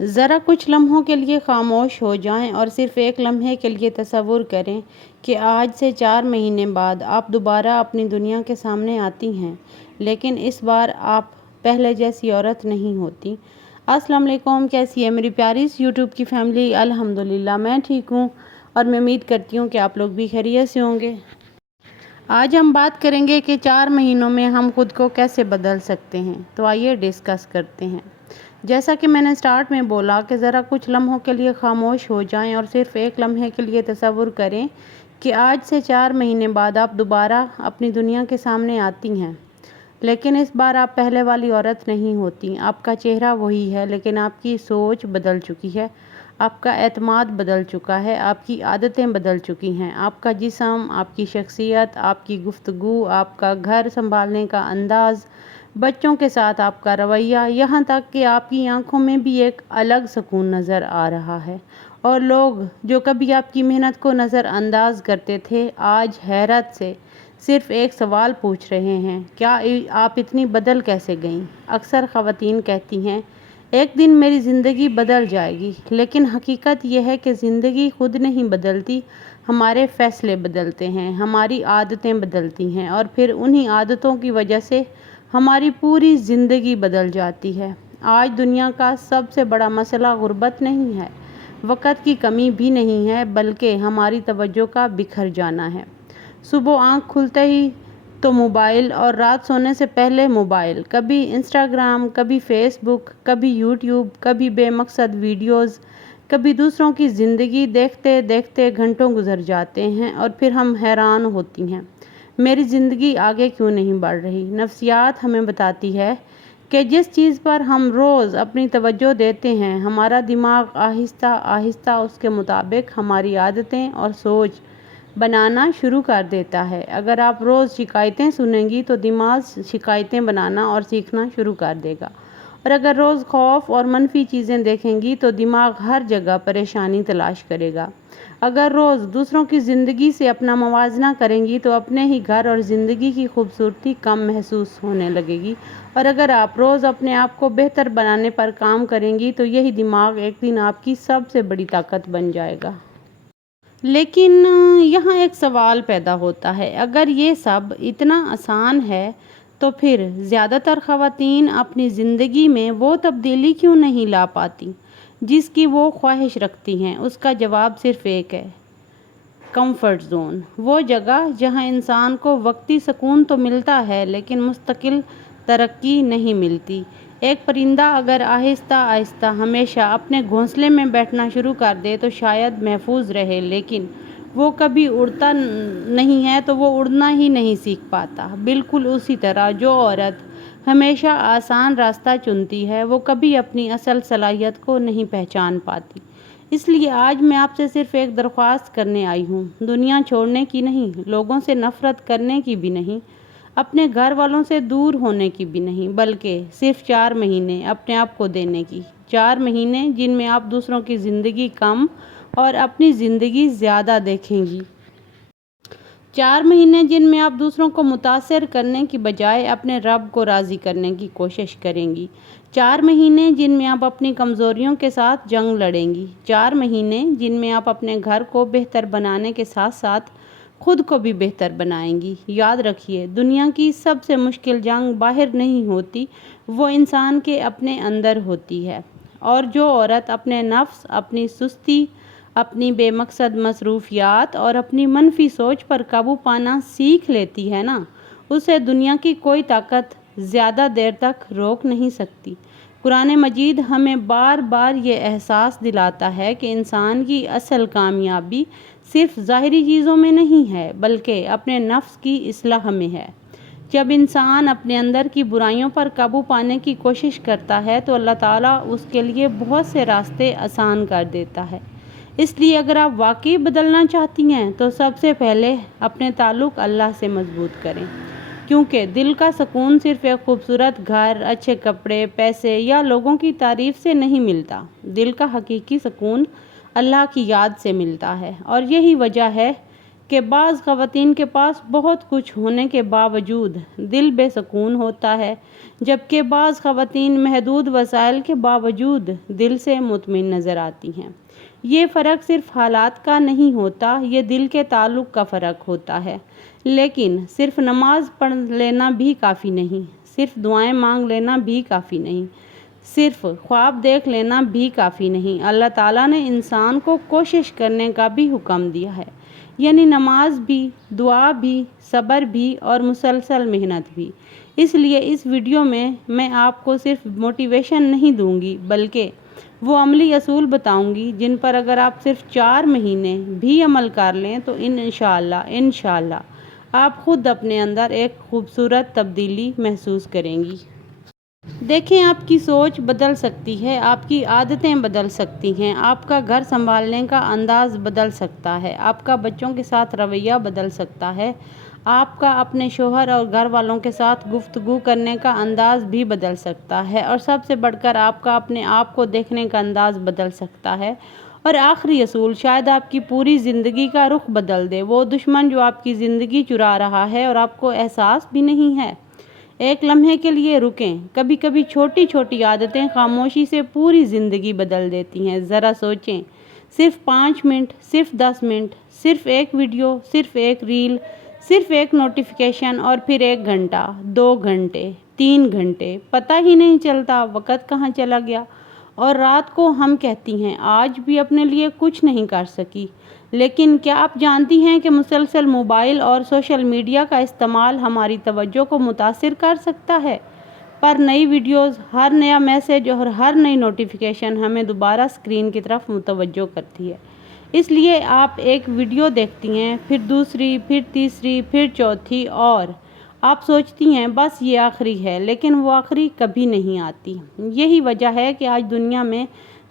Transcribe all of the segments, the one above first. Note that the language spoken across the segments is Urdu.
ذرا کچھ لمحوں کے لیے خاموش ہو جائیں اور صرف ایک لمحے کے لیے تصور کریں کہ آج سے 4 مہینے بعد آپ دوبارہ اپنی دنیا کے سامنے آتی ہیں، لیکن اس بار آپ پہلے جیسی عورت نہیں ہوتی۔ السلام علیکم، کیسی ہے میری پیاری یوٹیوب کی فیملی؟ الحمدللہ میں ٹھیک ہوں اور میں امید کرتی ہوں کہ آپ لوگ بھی خیریت سے ہوں گے۔ آج ہم بات کریں گے کہ 4 مہینوں میں ہم خود کو کیسے بدل سکتے ہیں، تو آئیے ڈسکس کرتے ہیں۔ جیسا کہ میں نے سٹارٹ میں بولا کہ ذرا کچھ لمحوں کے لیے خاموش ہو جائیں اور صرف ایک لمحے کے لیے تصور کریں کہ آج سے 4 مہینے بعد آپ دوبارہ اپنی دنیا کے سامنے آتی ہیں، لیکن اس بار آپ پہلے والی عورت نہیں ہوتی۔ آپ کا چہرہ وہی ہے، لیکن آپ کی سوچ بدل چکی ہے، آپ کا اعتماد بدل چکا ہے، آپ کی عادتیں بدل چکی ہیں، آپ کا جسم، آپ کی شخصیت، آپ کی گفتگو، آپ کا گھر سنبھالنے کا انداز، بچوں کے ساتھ آپ کا رویہ، یہاں تک کہ آپ کی آنکھوں میں بھی ایک الگ سکون نظر آ رہا ہے۔ اور لوگ جو کبھی آپ کی محنت کو نظر انداز کرتے تھے، آج حیرت سے صرف ایک سوال پوچھ رہے ہیں، کیا آپ اتنی بدل کیسے گئیں؟ اکثر خواتین کہتی ہیں، ایک دن میری زندگی بدل جائے گی، لیکن حقیقت یہ ہے کہ زندگی خود نہیں بدلتی، ہمارے فیصلے بدلتے ہیں، ہماری عادتیں بدلتی ہیں، اور پھر انہی عادتوں کی وجہ سے ہماری پوری زندگی بدل جاتی ہے۔ آج دنیا کا سب سے بڑا مسئلہ غربت نہیں ہے، وقت کی کمی بھی نہیں ہے، بلکہ ہماری توجہ کا بکھر جانا ہے۔ صبح آنکھ کھلتے ہی تو موبائل، اور رات سونے سے پہلے موبائل، کبھی انسٹاگرام، کبھی فیس بک، کبھی یوٹیوب، کبھی بے مقصد ویڈیوز، کبھی دوسروں کی زندگی دیکھتے دیکھتے گھنٹوں گزر جاتے ہیں، اور پھر ہم حیران ہوتی ہیں، میری زندگی آگے کیوں نہیں بڑھ رہی؟ نفسیات ہمیں بتاتی ہے کہ جس چیز پر ہم روز اپنی توجہ دیتے ہیں، ہمارا دماغ آہستہ آہستہ اس کے مطابق ہماری عادتیں اور سوچ بنانا شروع کر دیتا ہے۔ اگر آپ روز شکایتیں سنیں گی تو دماغ شکایتیں بنانا اور سیکھنا شروع کر دے گا، اور اگر روز خوف اور منفی چیزیں دیکھیں گی تو دماغ ہر جگہ پریشانی تلاش کرے گا۔ اگر روز دوسروں کی زندگی سے اپنا موازنہ کریں گی تو اپنے ہی گھر اور زندگی کی خوبصورتی کم محسوس ہونے لگے گی، اور اگر آپ روز اپنے آپ کو بہتر بنانے پر کام کریں گی تو یہی دماغ ایک دن آپ کی سب سے بڑی طاقت بن جائے گا۔ لیکن یہاں ایک سوال پیدا ہوتا ہے، اگر یہ سب اتنا آسان ہے تو پھر زیادہ تر خواتین اپنی زندگی میں وہ تبدیلی کیوں نہیں لا پاتی جس کی وہ خواہش رکھتی ہیں؟ اس کا جواب صرف ایک ہے، کمفرٹ زون۔ وہ جگہ جہاں انسان کو وقتی سکون تو ملتا ہے لیکن مستقل ترقی نہیں ملتی۔ ایک پرندہ اگر آہستہ آہستہ ہمیشہ اپنے گھونسلے میں بیٹھنا شروع کر دے تو شاید محفوظ رہے، لیکن وہ کبھی اڑتا نہیں ہے تو وہ اڑنا ہی نہیں سیکھ پاتا۔ بالکل اسی طرح جو عورت ہمیشہ آسان راستہ چنتی ہے وہ کبھی اپنی اصل صلاحیت کو نہیں پہچان پاتی۔ اس لیے آج میں آپ سے صرف ایک درخواست کرنے آئی ہوں، دنیا چھوڑنے کی نہیں، لوگوں سے نفرت کرنے کی بھی نہیں، اپنے گھر والوں سے دور ہونے کی بھی نہیں، بلکہ صرف 4 مہینے اپنے آپ کو دینے کی۔ 4 مہینے جن میں آپ دوسروں کی زندگی کم اور اپنی زندگی زیادہ دیکھیں گی۔ 4 مہینے جن میں آپ دوسروں کو متاثر کرنے کی بجائے اپنے رب کو راضی کرنے کی کوشش کریں گی۔ 4 مہینے جن میں آپ اپنی کمزوریوں کے ساتھ جنگ لڑیں گی۔ 4 مہینے جن میں آپ اپنے گھر کو بہتر بنانے کے ساتھ ساتھ خود کو بھی بہتر بنائیں گی۔ یاد رکھیے، دنیا کی سب سے مشکل جنگ باہر نہیں ہوتی، وہ انسان کے اپنے اندر ہوتی ہے، اور جو عورت اپنے نفس، اپنی سستی، اپنی بے مقصد مصروفیات اور اپنی منفی سوچ پر قابو پانا سیکھ لیتی ہے نا، اسے دنیا کی کوئی طاقت زیادہ دیر تک روک نہیں سکتی۔ قرآن مجید ہمیں بار بار یہ احساس دلاتا ہے کہ انسان کی اصل کامیابی صرف ظاہری چیزوں میں نہیں ہے، بلکہ اپنے نفس کی اصلاح میں ہے۔ جب انسان اپنے اندر کی برائیوں پر قابو پانے کی کوشش کرتا ہے تو اللہ تعالیٰ اس کے لیے بہت سے راستے آسان کر دیتا ہے۔ اس لیے اگر آپ واقعی بدلنا چاہتی ہیں تو سب سے پہلے اپنے تعلق اللہ سے مضبوط کریں، کیونکہ دل کا سکون صرف ایک خوبصورت گھر، اچھے کپڑے، پیسے یا لوگوں کی تعریف سے نہیں ملتا۔ دل کا حقیقی سکون اللہ کی یاد سے ملتا ہے، اور یہی وجہ ہے کہ بعض خواتین کے پاس بہت کچھ ہونے کے باوجود دل بے سکون ہوتا ہے، جبکہ بعض خواتین محدود وسائل کے باوجود دل سے مطمئن نظر آتی ہیں۔ یہ فرق صرف حالات کا نہیں ہوتا، یہ دل کے تعلق کا فرق ہوتا ہے۔ لیکن صرف نماز پڑھ لینا بھی کافی نہیں، صرف دعائیں مانگ لینا بھی کافی نہیں، صرف خواب دیکھ لینا بھی کافی نہیں۔ اللہ تعالیٰ نے انسان کو کوشش کرنے کا بھی حکم دیا ہے، یعنی نماز بھی، دعا بھی، صبر بھی اور مسلسل محنت بھی۔ اس لیے اس ویڈیو میں آپ کو صرف موٹیویشن نہیں دوں گی، بلکہ وہ عملی اصول بتاؤں گی جن پر اگر آپ صرف 4 مہینے بھی عمل کر لیں تو انشاءاللہ آپ خود اپنے اندر ایک خوبصورت تبدیلی محسوس کریں گی۔ دیکھیں، آپ کی سوچ بدل سکتی ہے، آپ کی عادتیں بدل سکتی ہیں، آپ کا گھر سنبھالنے کا انداز بدل سکتا ہے، آپ کا بچوں کے ساتھ رویہ بدل سکتا ہے، آپ کا اپنے شوہر اور گھر والوں کے ساتھ گفتگو کرنے کا انداز بھی بدل سکتا ہے، اور سب سے بڑھ کر آپ کا اپنے آپ کو دیکھنے کا انداز بدل سکتا ہے۔ اور آخری اصول شاید آپ کی پوری زندگی کا رخ بدل دے، وہ دشمن جو آپ کی زندگی چرا رہا ہے اور آپ کو احساس بھی نہیں ہے۔ ایک لمحے کے لیے رکیں، کبھی کبھی چھوٹی چھوٹی عادتیں خاموشی سے پوری زندگی بدل دیتی ہیں۔ ذرا سوچیں، صرف 5 منٹ، صرف 10 منٹ، صرف ایک ویڈیو، صرف ایک ریل، صرف ایک نوٹیفیکیشن، اور پھر 1 گھنٹہ، 2 گھنٹے، 3 گھنٹے، پتہ ہی نہیں چلتا وقت کہاں چلا گیا۔ اور رات کو ہم کہتی ہیں آج بھی اپنے لیے کچھ نہیں کر سکی، لیکن کیا آپ جانتی ہیں کہ مسلسل موبائل اور سوشل میڈیا کا استعمال ہماری توجہ کو متاثر کر سکتا ہے؟ پر نئی ویڈیوز، ہر نیا میسج اور ہر نئی نوٹیفیکیشن ہمیں دوبارہ اسکرین کی طرف متوجہ کرتی ہے۔ اس لیے آپ ایک ویڈیو دیکھتی ہیں، پھر دوسری، پھر تیسری، پھر چوتھی، اور آپ سوچتی ہیں بس یہ آخری ہے، لیکن وہ آخری کبھی نہیں آتی۔ یہی وجہ ہے کہ آج دنیا میں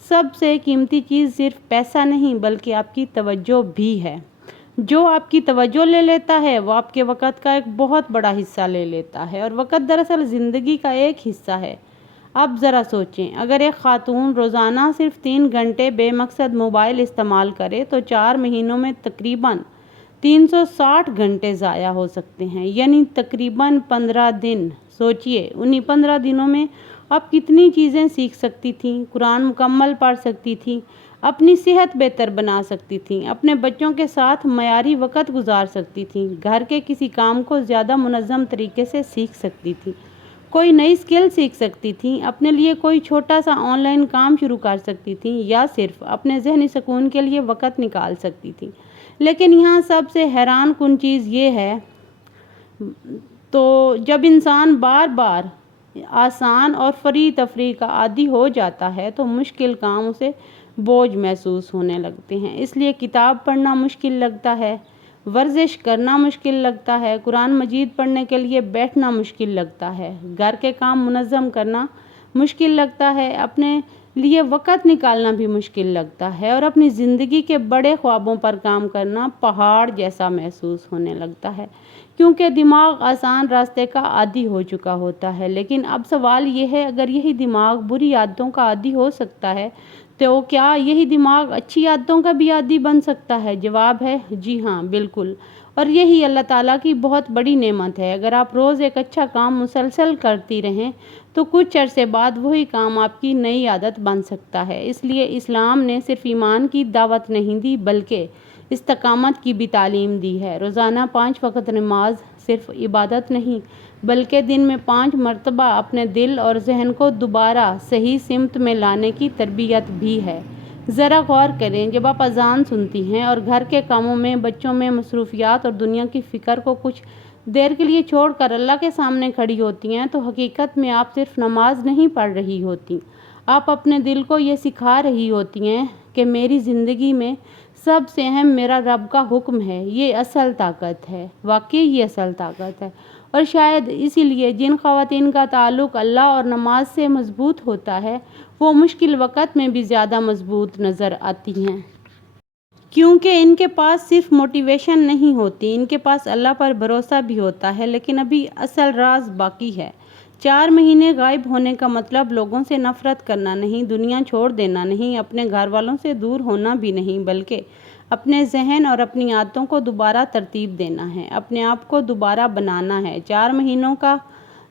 سب سے قیمتی چیز صرف پیسہ نہیں بلکہ آپ کی توجہ بھی ہے۔ جو آپ کی توجہ لے لیتا ہے وہ آپ کے وقت کا ایک بہت بڑا حصہ لے لیتا ہے، اور وقت دراصل زندگی کا ایک حصہ ہے۔ اب ذرا سوچیں، اگر ایک خاتون روزانہ صرف 3 گھنٹے بے مقصد موبائل استعمال کرے تو 4 مہینوں میں تقریباً 360 گھنٹے ضائع ہو سکتے ہیں، یعنی تقریباً 15 دن۔ سوچئے، انہی 15 دنوں میں آپ کتنی چیزیں سیکھ سکتی تھیں، قرآن مکمل پڑھ سکتی تھیں، اپنی صحت بہتر بنا سکتی تھیں، اپنے بچوں کے ساتھ معیاری وقت گزار سکتی تھیں، گھر کے کسی کام کو زیادہ منظم طریقے سے سیکھ سکتی تھیں، کوئی نئی اسکل سیکھ سکتی تھیں، اپنے لیے کوئی چھوٹا سا آن لائن کام شروع کر سکتی تھیں، یا صرف اپنے ذہنی سکون کے لیے وقت نکال سکتی تھیں۔ لیکن یہاں سب سے حیران کن چیز یہ ہے، تو جب انسان بار بار آسان اور فری تفریح کا عادی ہو جاتا ہے تو مشکل کام اسے بوجھ محسوس ہونے لگتے ہیں۔ اس لیے کتاب پڑھنا مشکل لگتا ہے، ورزش کرنا مشکل لگتا ہے، قرآن مجید پڑھنے کے لیے بیٹھنا مشکل لگتا ہے، گھر کے کام منظم کرنا مشکل لگتا ہے، اپنے لیے وقت نکالنا بھی مشکل لگتا ہے، اور اپنی زندگی کے بڑے خوابوں پر کام کرنا پہاڑ جیسا محسوس ہونے لگتا ہے، کیونکہ دماغ آسان راستے کا عادی ہو چکا ہوتا ہے۔ لیکن اب سوال یہ ہے، اگر یہی دماغ بری عادتوں کا عادی ہو سکتا ہے تو کیا یہی دماغ اچھی عادتوں کا بھی عادی بن سکتا ہے؟ جواب ہے جی ہاں، بالکل۔ اور یہی اللہ تعالیٰ کی بہت بڑی نعمت ہے۔ اگر آپ روز ایک اچھا کام مسلسل کرتی رہیں تو کچھ عرصے بعد وہی کام آپ کی نئی عادت بن سکتا ہے۔ اس لیے اسلام نے صرف ایمان کی دعوت نہیں دی بلکہ استقامت کی بھی تعلیم دی ہے۔ روزانہ 5 وقت نماز صرف عبادت نہیں بلکہ دن میں 5 مرتبہ اپنے دل اور ذہن کو دوبارہ صحیح سمت میں لانے کی تربیت بھی ہے۔ ذرا غور کریں، جب آپ اذان سنتی ہیں اور گھر کے کاموں میں، بچوں میں مصروفیات اور دنیا کی فکر کو کچھ دیر کے لیے چھوڑ کر اللہ کے سامنے کھڑی ہوتی ہیں تو حقیقت میں آپ صرف نماز نہیں پڑھ رہی ہوتی، آپ اپنے دل کو یہ سکھا رہی ہوتی ہیں کہ میری زندگی میں سب سے اہم میرا رب کا حکم ہے۔ یہ اصل طاقت ہے، واقعی یہ اصل طاقت ہے۔ اور شاید اسی لیے جن خواتین کا تعلق اللہ اور نماز سے مضبوط ہوتا ہے وہ مشکل وقت میں بھی زیادہ مضبوط نظر آتی ہیں، کیونکہ ان کے پاس صرف موٹیویشن نہیں ہوتی، ان کے پاس اللہ پر بھروسہ بھی ہوتا ہے۔ لیکن ابھی اصل راز باقی ہے۔ 4 مہینے غائب ہونے کا مطلب لوگوں سے نفرت کرنا نہیں، دنیا چھوڑ دینا نہیں، اپنے گھر والوں سے دور ہونا بھی نہیں، بلکہ اپنے ذہن اور اپنی عادتوں کو دوبارہ ترتیب دینا ہے، اپنے آپ کو دوبارہ بنانا ہے۔ 4 مہینوں کا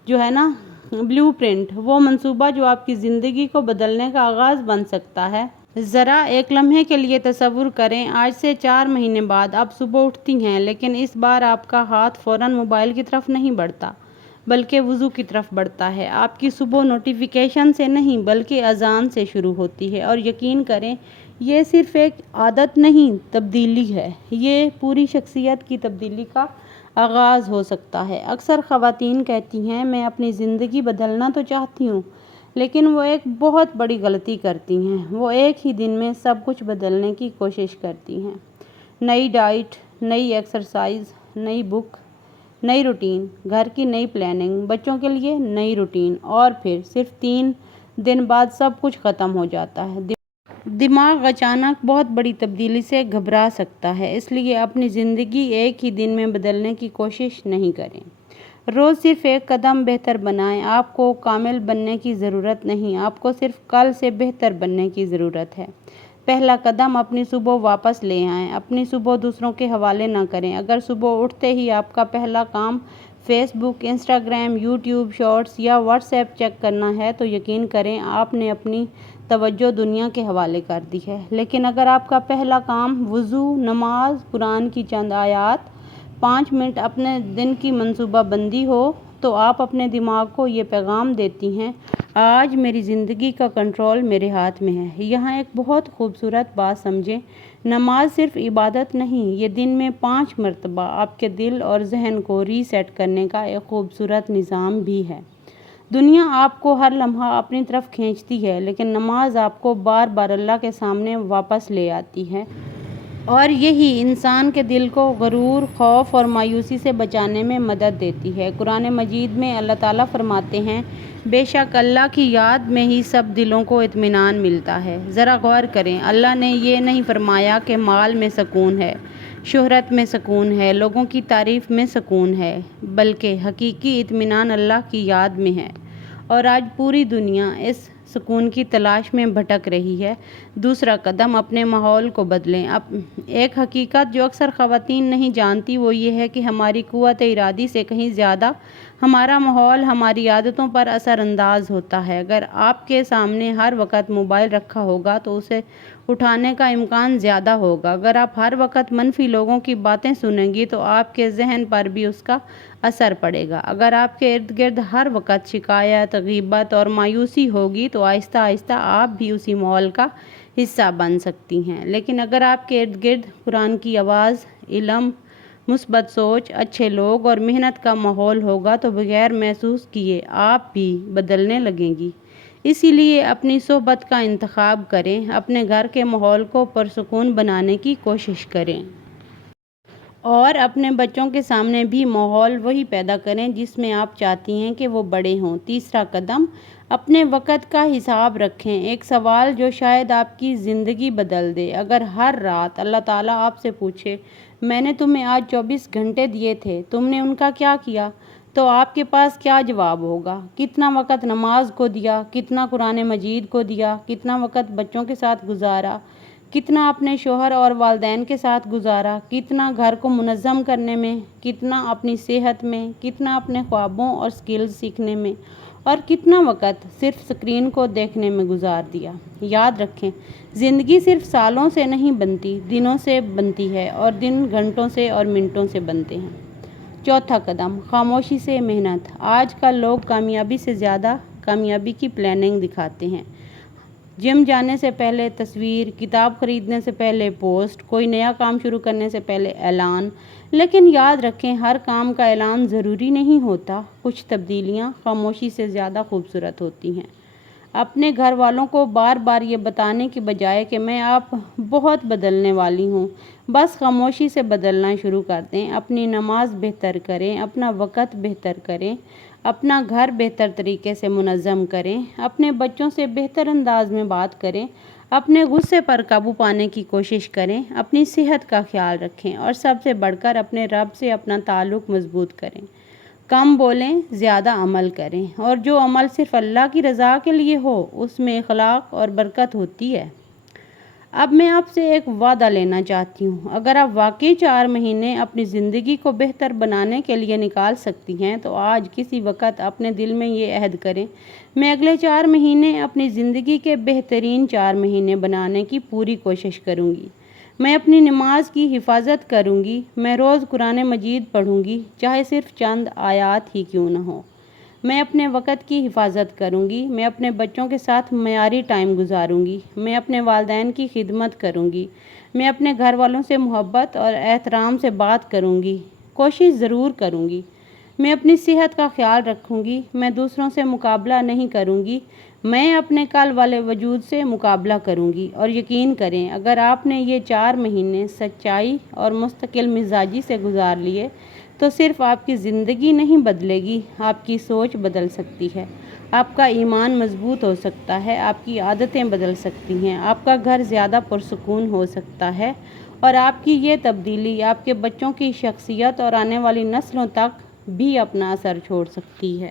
جو ہے نا بلیو پرنٹ، وہ منصوبہ جو آپ کی زندگی کو بدلنے کا آغاز بن سکتا ہے۔ ذرا ایک لمحے کے لیے تصور کریں، آج سے 4 مہینے بعد آپ صبح اٹھتی ہیں، لیکن اس بار آپ کا ہاتھ فوراً موبائل کی طرف نہیں بڑھتا بلکہ وضو کی طرف بڑھتا ہے۔ آپ کی صبح نوٹیفیکیشن سے نہیں بلکہ اذان سے شروع ہوتی ہے، اور یقین کریں یہ صرف ایک عادت نہیں، تبدیلی ہے۔ یہ پوری شخصیت کی تبدیلی کا آغاز ہو سکتا ہے۔ اکثر خواتین کہتی ہیں میں اپنی زندگی بدلنا تو چاہتی ہوں، لیکن وہ ایک بہت بڑی غلطی کرتی ہیں، وہ ایک ہی دن میں سب کچھ بدلنے کی کوشش کرتی ہیں۔ نئی ڈائٹ، نئی ایکسرسائز، نئی بک، نئی روٹین، گھر کی نئی پلاننگ، بچوں کے لیے نئی روٹین، اور پھر صرف 3 دن بعد سب کچھ ختم ہو جاتا ہے۔ دماغ اچانک بہت بڑی تبدیلی سے گھبرا سکتا ہے، اس لیے اپنی زندگی ایک ہی دن میں بدلنے کی کوشش نہیں کریں۔ روز صرف ایک قدم بہتر بنائیں۔ آپ کو کامل بننے کی ضرورت نہیں، آپ کو صرف کل سے بہتر بننے کی ضرورت ہے۔ پہلا قدم، اپنی صبح واپس لے آئیں۔ اپنی صبح دوسروں کے حوالے نہ کریں۔ اگر صبح اٹھتے ہی آپ کا پہلا کام فیس بک، انسٹاگرام، یوٹیوب شارٹس یا واٹس ایپ چیک کرنا ہے تو یقین کریں آپ نے اپنی توجہ دنیا کے حوالے کر دی ہے۔ لیکن اگر آپ کا پہلا کام وضو، نماز، قرآن کی چند آیات، 5 منٹ اپنے دن کی منصوبہ بندی ہو، تو آپ اپنے دماغ کو یہ پیغام دیتی ہیں آج میری زندگی کا کنٹرول میرے ہاتھ میں ہے۔ یہاں ایک بہت خوبصورت بات سمجھیں، نماز صرف عبادت نہیں، یہ دن میں 5 مرتبہ آپ کے دل اور ذہن کو ری سیٹ کرنے کا ایک خوبصورت نظام بھی ہے۔ دنیا آپ کو ہر لمحہ اپنی طرف کھینچتی ہے، لیکن نماز آپ کو بار بار اللہ کے سامنے واپس لے آتی ہے، اور یہی انسان کے دل کو غرور، خوف اور مایوسی سے بچانے میں مدد دیتی ہے۔ قرآن مجید میں اللہ تعالیٰ فرماتے ہیں بے شک اللہ کی یاد میں ہی سب دلوں کو اطمینان ملتا ہے۔ ذرا غور کریں، اللہ نے یہ نہیں فرمایا کہ مال میں سکون ہے، شہرت میں سکون ہے، لوگوں کی تعریف میں سکون ہے، بلکہ حقیقی اطمینان اللہ کی یاد میں ہے، اور آج پوری دنیا اس سکون کی تلاش میں بھٹک رہی ہے۔ دوسرا قدم، اپنے ماحول کو بدلیں۔ ایک حقیقت جو اکثر خواتین نہیں جانتی وہ یہ ہے کہ ہماری قوت ارادی سے کہیں زیادہ ہمارا ماحول ہماری عادتوں پر اثر انداز ہوتا ہے۔ اگر آپ کے سامنے ہر وقت موبائل رکھا ہوگا تو اسے اٹھانے کا امکان زیادہ ہوگا۔ اگر آپ ہر وقت منفی لوگوں کی باتیں سنیں گی تو آپ کے ذہن پر بھی اس کا اثر پڑے گا۔ اگر آپ کے ارد گرد ہر وقت شکایت، غیبت اور مایوسی ہوگی تو آہستہ آہستہ آپ بھی اسی ماحول کا حصہ بن سکتی ہیں۔ لیکن اگر آپ کے ارد گرد قرآن کی آواز، علم، مثبت سوچ، اچھے لوگ اور محنت کا ماحول ہوگا تو بغیر محسوس کیے آپ بھی بدلنے لگیں گی۔ اسی لیے اپنی صحبت کا انتخاب کریں، اپنے گھر کے ماحول کو پرسکون بنانے کی کوشش کریں، اور اپنے بچوں کے سامنے بھی ماحول وہی پیدا کریں جس میں آپ چاہتی ہیں کہ وہ بڑے ہوں۔ تیسرا قدم، اپنے وقت کا حساب رکھیں۔ ایک سوال جو شاید آپ کی زندگی بدل دے۔ اگر ہر رات اللہ تعالیٰ آپ سے پوچھے میں نے تمہیں آج 24 گھنٹے دیے تھے، تم نے ان کا کیا کیا، تو آپ کے پاس کیا جواب ہوگا؟ کتنا وقت نماز کو دیا، کتنا قرآن مجید کو دیا، کتنا وقت بچوں کے ساتھ گزارا، کتنا اپنے شوہر اور والدین کے ساتھ گزارا، کتنا گھر کو منظم کرنے میں، کتنا اپنی صحت میں، کتنا اپنے خوابوں اور سکلز سیکھنے میں، اور کتنا وقت صرف اسکرین کو دیکھنے میں گزار دیا؟ یاد رکھیں، زندگی صرف سالوں سے نہیں بنتی، دنوں سے بنتی ہے، اور دن گھنٹوں سے اور منٹوں سے بنتے ہیں۔ چوتھا قدم، خاموشی سے محنت۔ آج کل لوگ کامیابی سے زیادہ کامیابی کی پلاننگ دکھاتے ہیں۔ جم جانے سے پہلے تصویر، کتاب خریدنے سے پہلے پوسٹ، کوئی نیا کام شروع کرنے سے پہلے اعلان۔ لیکن یاد رکھیں ہر کام کا اعلان ضروری نہیں ہوتا، کچھ تبدیلیاں خاموشی سے زیادہ خوبصورت ہوتی ہیں۔ اپنے گھر والوں کو بار بار یہ بتانے کی بجائے کہ میں آپ بہت بدلنے والی ہوں، بس خاموشی سے بدلنا شروع کر دیں۔ اپنی نماز بہتر کریں، اپنا وقت بہتر کریں، اپنا گھر بہتر طریقے سے منظم کریں، اپنے بچوں سے بہتر انداز میں بات کریں، اپنے غصے پر قابو پانے کی کوشش کریں، اپنی صحت کا خیال رکھیں، اور سب سے بڑھ کر اپنے رب سے اپنا تعلق مضبوط کریں۔ کم بولیں، زیادہ عمل کریں، اور جو عمل صرف اللہ کی رضا کے لیے ہو اس میں اخلاق اور برکت ہوتی ہے۔ اب میں آپ سے ایک وعدہ لینا چاہتی ہوں، اگر آپ واقعی 4 مہینے اپنی زندگی کو بہتر بنانے کے لیے نکال سکتی ہیں تو آج کسی وقت اپنے دل میں یہ عہد کریں، میں اگلے 4 مہینے اپنی زندگی کے بہترین 4 مہینے بنانے کی پوری کوشش کروں گی۔ میں اپنی نماز کی حفاظت کروں گی، میں روز قرآن مجید پڑھوں گی، چاہے صرف چند آیات ہی کیوں نہ ہو۔ میں اپنے وقت کی حفاظت کروں گی، میں اپنے بچوں کے ساتھ معیاری ٹائم گزاروں گی، میں اپنے والدین کی خدمت کروں گی، میں اپنے گھر والوں سے محبت اور احترام سے بات کروں گی، کوشش ضرور کروں گی۔ میں اپنی صحت کا خیال رکھوں گی، میں دوسروں سے مقابلہ نہیں کروں گی، میں اپنے کل والے وجود سے مقابلہ کروں گی۔ اور یقین کریں، اگر آپ نے یہ 4 مہینے سچائی اور مستقل مزاجی سے گزار لیے تو صرف آپ کی زندگی نہیں بدلے گی، آپ کی سوچ بدل سکتی ہے، آپ کا ایمان مضبوط ہو سکتا ہے، آپ کی عادتیں بدل سکتی ہیں، آپ کا گھر زیادہ پرسکون ہو سکتا ہے اور آپ کی یہ تبدیلی آپ کے بچوں کی شخصیت اور آنے والی نسلوں تک بھی اپنا اثر چھوڑ سکتی ہے۔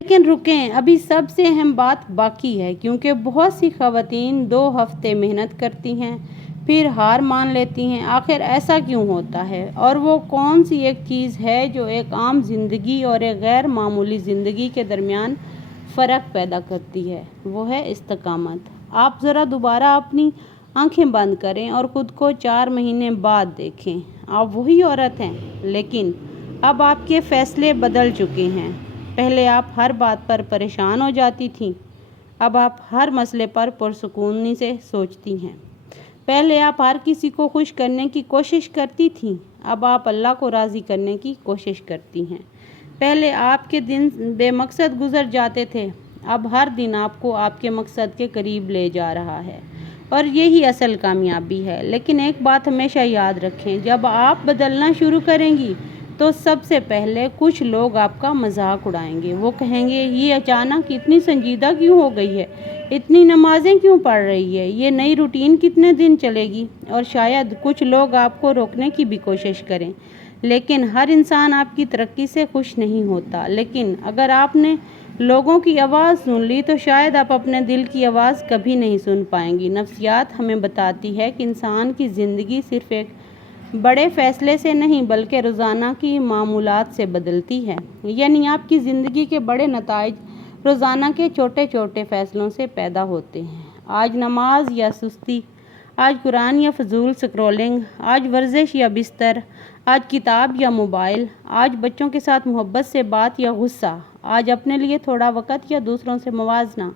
لیکن رکیں، ابھی سب سے اہم بات باقی ہے، کیونکہ بہت سی خواتین 2 ہفتے محنت کرتی ہیں، پھر ہار مان لیتی ہیں۔ آخر ایسا کیوں ہوتا ہے؟ اور وہ کون سی ایک چیز ہے جو ایک عام زندگی اور ایک غیر معمولی زندگی کے درمیان فرق پیدا کرتی ہے؟ وہ ہے استقامت۔ آپ ذرا دوبارہ اپنی آنکھیں بند کریں اور خود کو 4 مہینے بعد دیکھیں۔ آپ وہی عورت ہیں، لیکن اب آپ کے فیصلے بدل چکے ہیں۔ پہلے آپ ہر بات پر پریشان ہو جاتی تھیں، اب آپ ہر مسئلے پر پرسکونی سے سوچتی ہیں۔ پہلے آپ ہر کسی کو خوش کرنے کی کوشش کرتی تھیں، اب آپ اللہ کو راضی کرنے کی کوشش کرتی ہیں۔ پہلے آپ کے دن بے مقصد گزر جاتے تھے، اب ہر دن آپ کو آپ کے مقصد کے قریب لے جا رہا ہے، اور یہی اصل کامیابی ہے۔ لیکن ایک بات ہمیشہ یاد رکھیں، جب آپ بدلنا شروع کریں گی تو سب سے پہلے کچھ لوگ آپ کا مذاق اڑائیں گے۔ وہ کہیں گے، یہ اچانک اتنی سنجیدہ کیوں ہو گئی ہے، اتنی نمازیں کیوں پڑھ رہی ہے، یہ نئی روٹین کتنے دن چلے گی؟ اور شاید کچھ لوگ آپ کو روکنے کی بھی کوشش کریں، لیکن ہر انسان آپ کی ترقی سے خوش نہیں ہوتا۔ لیکن اگر آپ نے لوگوں کی آواز سن لی تو شاید آپ اپنے دل کی آواز کبھی نہیں سن پائیں گی۔ نفسیات ہمیں بتاتی ہے کہ انسان کی زندگی صرف ایک بڑے فیصلے سے نہیں بلکہ روزانہ کی معمولات سے بدلتی ہے، یعنی آپ کی زندگی کے بڑے نتائج روزانہ کے چھوٹے چھوٹے فیصلوں سے پیدا ہوتے ہیں۔ آج نماز یا سستی، آج قرآن یا فضول سکرولنگ، آج ورزش یا بستر، آج کتاب یا موبائل، آج بچوں کے ساتھ محبت سے بات یا غصہ، آج اپنے لیے تھوڑا وقت یا دوسروں سے موازنہ۔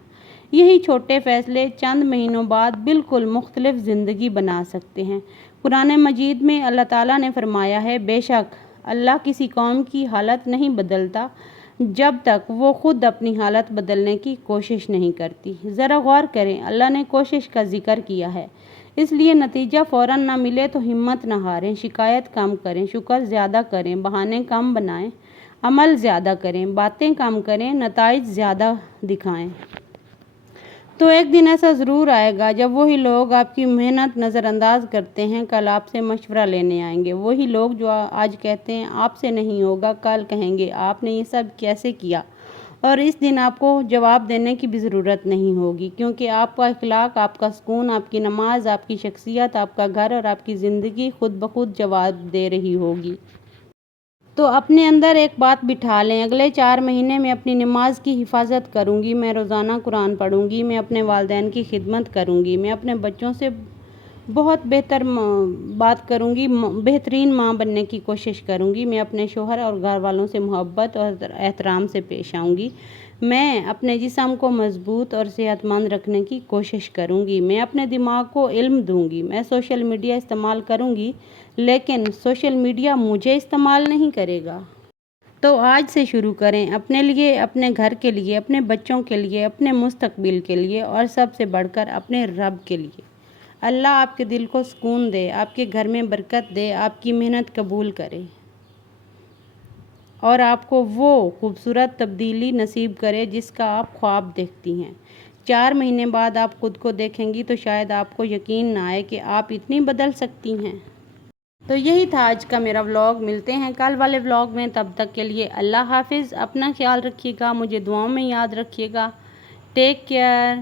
یہی چھوٹے فیصلے چند مہینوں بعد بالکل مختلف زندگی بنا سکتے ہیں۔ قرآن مجید میں اللہ تعالیٰ نے فرمایا ہے، بے شک اللہ کسی قوم کی حالت نہیں بدلتا جب تک وہ خود اپنی حالت بدلنے کی کوشش نہیں کرتی۔ ذرا غور کریں، اللہ نے کوشش کا ذکر کیا ہے، اس لیے نتیجہ فوراً نہ ملے تو ہمت نہ ہاریں، شکایت کم کریں، شکر زیادہ کریں، بہانے کم بنائیں، عمل زیادہ کریں، باتیں کم کریں، نتائج زیادہ دکھائیں۔ تو ایک دن ایسا ضرور آئے گا جب وہی لوگ آپ کی محنت نظر انداز کرتے ہیں کل آپ سے مشورہ لینے آئیں گے۔ وہی لوگ جو آج کہتے ہیں آپ سے نہیں ہوگا، کل کہیں گے آپ نے یہ سب کیسے کیا، اور اس دن آپ کو جواب دینے کی بھی ضرورت نہیں ہوگی، کیونکہ آپ کا اخلاق، آپ کا سکون، آپ کی نماز، آپ کی شخصیت، آپ کا گھر اور آپ کی زندگی خود بخود جواب دے رہی ہوگی۔ تو اپنے اندر ایک بات بٹھا لیں، اگلے 4 مہینے میں اپنی نماز کی حفاظت کروں گی، میں روزانہ قرآن پڑھوں گی، میں اپنے والدین کی خدمت کروں گی، میں اپنے بچوں سے بہت بہتر بات کروں گی، بہترین ماں بننے کی کوشش کروں گی، میں اپنے شوہر اور گھر والوں سے محبت اور احترام سے پیش آؤں گی، میں اپنے جسم کو مضبوط اور صحت مند رکھنے کی کوشش کروں گی، میں اپنے دماغ کو علم دوں گی، میں سوشل میڈیا استعمال کروں گی لیکن سوشل میڈیا مجھے استعمال نہیں کرے گا۔ تو آج سے شروع کریں، اپنے لیے، اپنے گھر کے لیے، اپنے بچوں کے لیے، اپنے مستقبل کے لیے اور سب سے بڑھ کر اپنے رب کے لیے۔ اللہ آپ کے دل کو سکون دے، آپ کے گھر میں برکت دے، آپ کی محنت قبول کرے اور آپ کو وہ خوبصورت تبدیلی نصیب کرے جس کا آپ خواب دیکھتی ہیں۔ 4 مہینے بعد آپ خود کو دیکھیں گی تو شاید آپ کو یقین نہ آئے کہ آپ اتنی بدل سکتی ہیں۔ تو یہی تھا آج کا میرا ولاگ، ملتے ہیں کل والے ولاگ میں، تب تک کے لیے اللہ حافظ، اپنا خیال رکھیے گا، مجھے دعاؤں میں یاد رکھیے گا، ٹیک کیئر۔